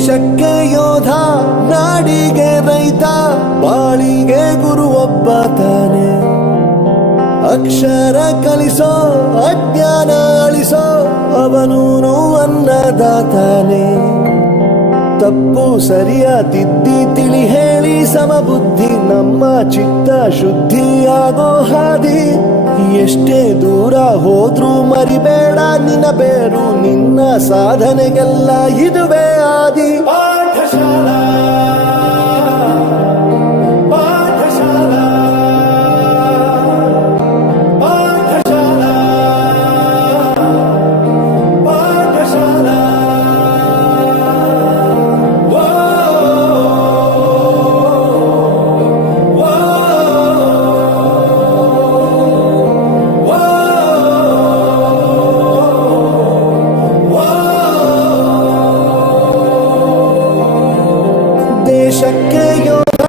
ದೇಶಕ್ಕೆ ಯೋಧ, ನಾಡಿಗೆ ರೈತ, ಬಾಳಿಗೆ ಗುರು ಒಬ್ಬ ತಾನೆ. ಅಕ್ಷರ ಕಲಿಸೋ, ಅಜ್ಞಾನ ಅಳಿಸೋ, ಅವನೂನು ಅನ್ನದಾತಾನೆ. ತಪ್ಪು ಸರಿಯ ತಿದ್ದಿ ತಿಳಿ ಹೇಳಿ ಸಮಬುದ್ಧಿ, ನಮ್ಮ ಚಿತ್ತ ಶುದ್ಧಿಯಾಗೋ ಹಾದಿ. ಎಷ್ಟೇ ದೂರ ಹೋದ್ರೂ ಮರಿಬೇಡ ನಿನ್ನ ಬೇರು, ನಿನ್ನ ಸಾಧನೆಗೆಲ್ಲ ಇದುವೇ ಆದಿ. ಪಾಠಶಾಲಾ ಪಾಠಶಾಲಾ ಪಾಠಶಾಲಾ ಪಾಠಶಾಲಾ. ದೇಶಕ್ಕೆ ಯೋಧ,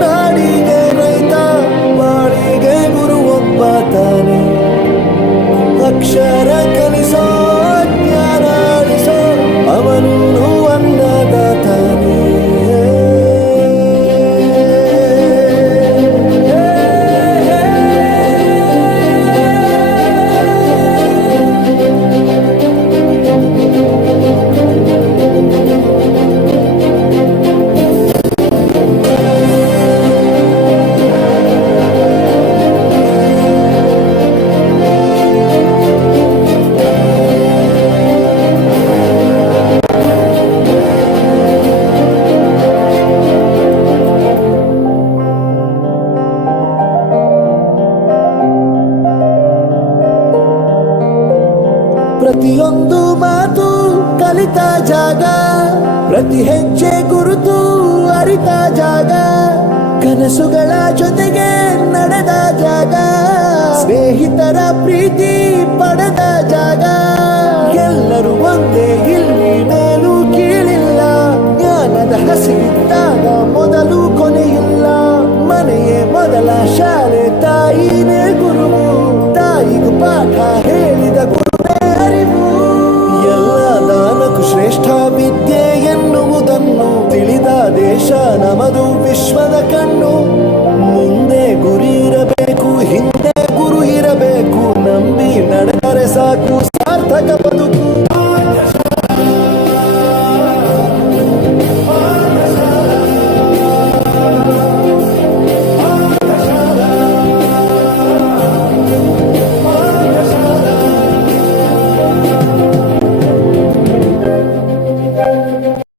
ನಾಡಿಗೆ ರೈತ, ಬಾಳಿಗೆ ಗುರು ಒಬ್ಬ ತಾನೆ. ಅಕ್ಷರ ಕಲಿಸೋ, ಜ್ಞಾನ ಅಳಿಸೋ, ಅವನೂನು ಅನ್ನದಾತಾನೆ. ಪ್ರತಿಯೊಂದು ಮಾತು ಕಲಿತ ಜಾಗ, ಪ್ರತಿ ಹೆಜ್ಜೆ ಗುರುತು ಅರಿತ ಜಾಗ, ಕನಸುಗಳ ಜೊತೆಗೆ ನಡೆದ ಜಾಗ, ಸ್ನೇಹಿತರ ಪ್ರೀತಿ ಪಡೆದ ಜಾಗ. ಎಲ್ಲರೂ ಒಂದೇ